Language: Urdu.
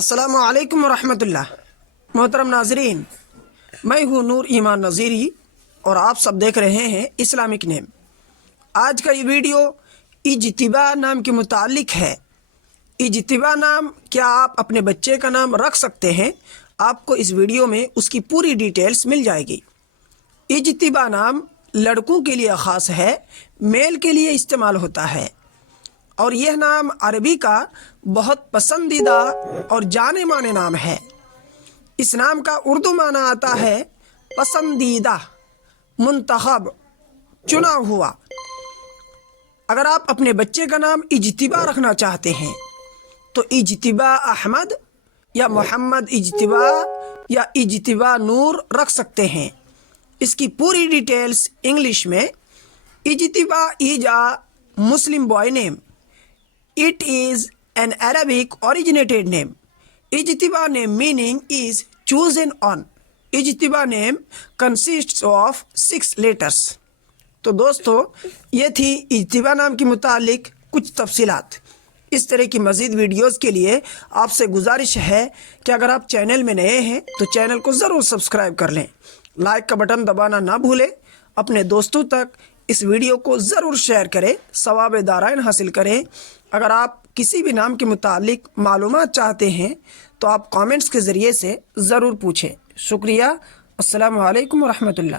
السلام علیکم ورحمۃ اللہ۔ محترم ناظرین، میں ہوں نور ایمان نذیری اور آپ سب دیکھ رہے ہیں اسلامک نیم۔ آج کا یہ ویڈیو اجتباء نام کے متعلق ہے۔ اجتباء نام کیا آپ اپنے بچے کا نام رکھ سکتے ہیں؟ آپ کو اس ویڈیو میں اس کی پوری ڈیٹیلز مل جائے گی۔ اجتباء نام لڑکوں کے لیے خاص ہے، میل کے لیے استعمال ہوتا ہے، اور یہ نام عربی کا بہت پسندیدہ اور جانے مانے نام ہے۔ اس نام کا اردو معنی آتا ہے پسندیدہ، منتخب، چنا ہوا۔ اگر آپ اپنے بچے کا نام اجتباء رکھنا چاہتے ہیں تو اجتباء احمد یا محمد اجتباء یا اجتباء نور رکھ سکتے ہیں۔ اس کی پوری ڈیٹیلز انگلش میں: اجتباء is a Muslim boy name. It is an Arabic originated name. Ijtiba name meaning is chosen on. Ijtiba name consists of 6 letters. تو دوستو، یہ تھی اجتباء نام کے متعلق کچھ تفصیلات۔ اس طرح کی مزید ویڈیوز کے لیے آپ سے گزارش ہے کہ اگر آپ چینل میں نئے ہیں تو چینل کو ضرور سبسکرائب کر لیں، لائک کا بٹن دبانا نہ بھولیں، اپنے دوستوں تک اس ویڈیو کو ضرور شیئر کریں، ثواب دارائن حاصل کریں۔ اگر آپ کسی بھی نام کے متعلق معلومات چاہتے ہیں تو آپ کامنٹس کے ذریعے سے ضرور پوچھیں۔ شکریہ۔ السلام علیکم ورحمۃ اللہ۔